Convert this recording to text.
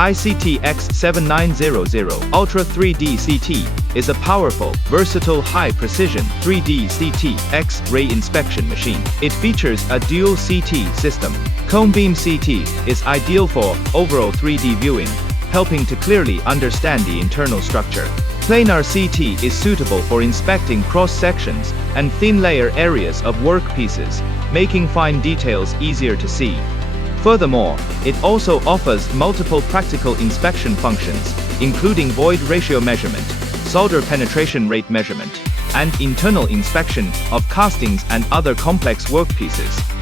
I.C.T X-7900 Ultra 3D CT is a powerful, versatile high-precision 3D CT X-ray inspection machine. It features a dual CT system. Cone beam CT is ideal for overall 3D viewing, helping to clearly understand the internal structure. Planar CT is suitable for inspecting cross-sections and thin-layer areas of workpieces, making fine details easier to see. Furthermore, it also offers multiple practical inspection functions, including void ratio measurement, solder penetration rate measurement, and internal inspection of castings and other complex workpieces.